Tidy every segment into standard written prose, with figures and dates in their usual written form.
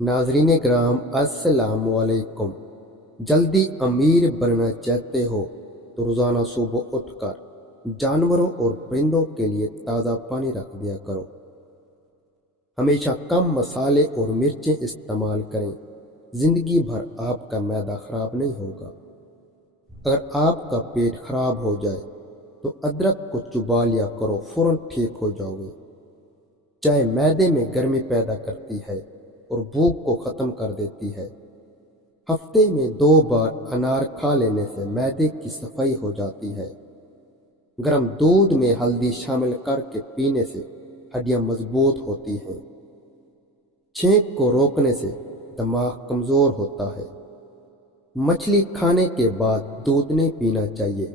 नाजरीन कराम अस्सलाम वालेकुम। जल्दी अमीर बनना चाहते हो तो रोज़ाना सुबह उठकर जानवरों और परिंदों के लिए ताज़ा पानी रख दिया करो। हमेशा कम मसाले और मिर्चें इस्तेमाल करें। ज़िंदगी भर आपका मैदा ख़राब नहीं होगा। अगर आपका पेट ख़राब हो जाए तो अदरक को चुबा लिया करो, फ़ौरन ठीक हो जाओगे। चाय मैदे में गर्मी पैदा करती है और भूख को ख़त्म कर देती है। हफ्ते में 2 बार अनार खा लेने से मैदे की सफाई हो जाती है। गर्म दूध में हल्दी शामिल करके पीने से हड्डियां मजबूत होती हैं। छींक को रोकने से दिमाग कमज़ोर होता है। मछली खाने के बाद दूध नहीं पीना चाहिए,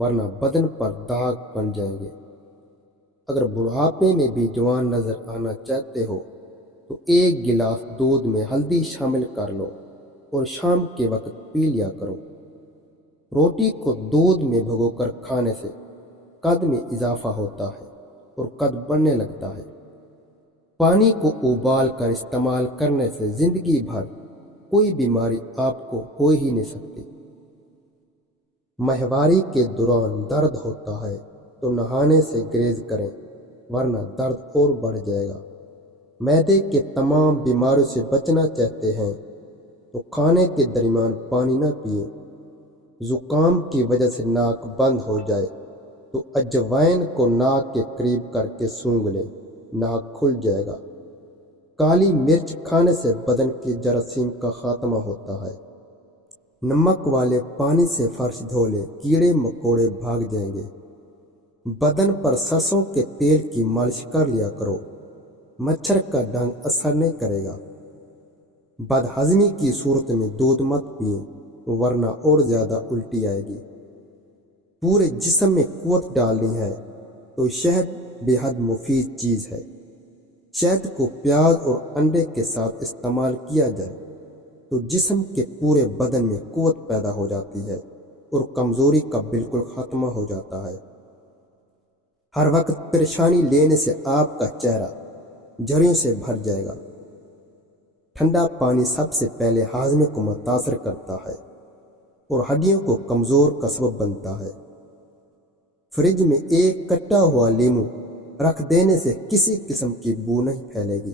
वरना बदन पर दाग बन जाएंगे। अगर बुढ़ापे में भी जवान नज़र आना चाहते हो तो 1 गिलास दूध में हल्दी शामिल कर लो और शाम के वक्त पी लिया करो। रोटी को दूध में भिगोकर खाने से कद में इजाफा होता है और कद बढ़ने लगता है। पानी को उबाल कर इस्तेमाल करने से जिंदगी भर कोई बीमारी आपको हो ही नहीं सकती। माहवारी के दौरान दर्द होता है तो नहाने से गुरेज करें, वरना दर्द और बढ़ जाएगा। मैदे के तमाम बीमारियों से बचना चाहते हैं तो खाने के दरमियान पानी न पिए। ज़ुकाम की वजह से नाक बंद हो जाए तो अजवाइन को नाक के करीब करके सूंघ लें, नाक खुल जाएगा। काली मिर्च खाने से बदन के जरासीम का खात्मा होता है। नमक वाले पानी से फर्श धो लें, कीड़े मकोड़े भाग जाएंगे। बदन पर सरसों के तेल की मालिश कर लिया करो, मच्छर का डंग असर नहीं करेगा। बदहजमी की सूरत में दूध मत पिए, वरना और ज़्यादा उल्टी आएगी। पूरे जिस्म में कुव्वत डालनी है तो शहद बेहद मुफीद चीज़ है। शहद को प्याज और अंडे के साथ इस्तेमाल किया जाए तो जिस्म के पूरे बदन में कुव्वत पैदा हो जाती है और कमज़ोरी का बिल्कुल ख़त्मा हो जाता है। हर वक्त परेशानी लेने से आपका चेहरा झुर्रियों से भर जाएगा। ठंडा पानी सबसे पहले हाजमे को मुतासर करता है और हड्डियों को कमज़ोर का सबब बनता है। फ्रिज में एक कटा हुआ नींबू रख देने से किसी किस्म की बू नहीं फैलेगी।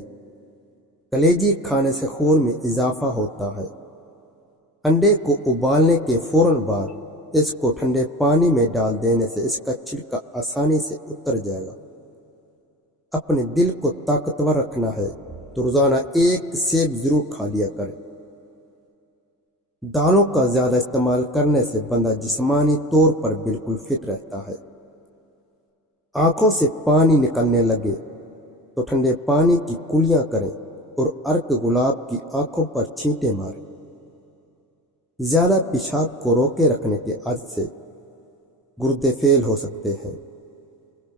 कलेजी खाने से खून में इजाफा होता है। अंडे को उबालने के फौरन बाद इसको ठंडे पानी में डाल देने से इसका छिलका आसानी से उतर जाएगा। अपने दिल को ताकतवर रखना है तो रोज़ाना 1 सेब ज़रूर खा लिया करें। दालों का ज़्यादा इस्तेमाल करने से बंदा जिस्मानी तौर पर बिल्कुल फिट रहता है। आँखों से पानी निकलने लगे तो ठंडे पानी की कुलियाँ करें और अर्क गुलाब की आँखों पर छींटे मारें। ज़्यादा पेशाब को रोके रखने के आदत से गुर्दे फेल हो सकते हैं।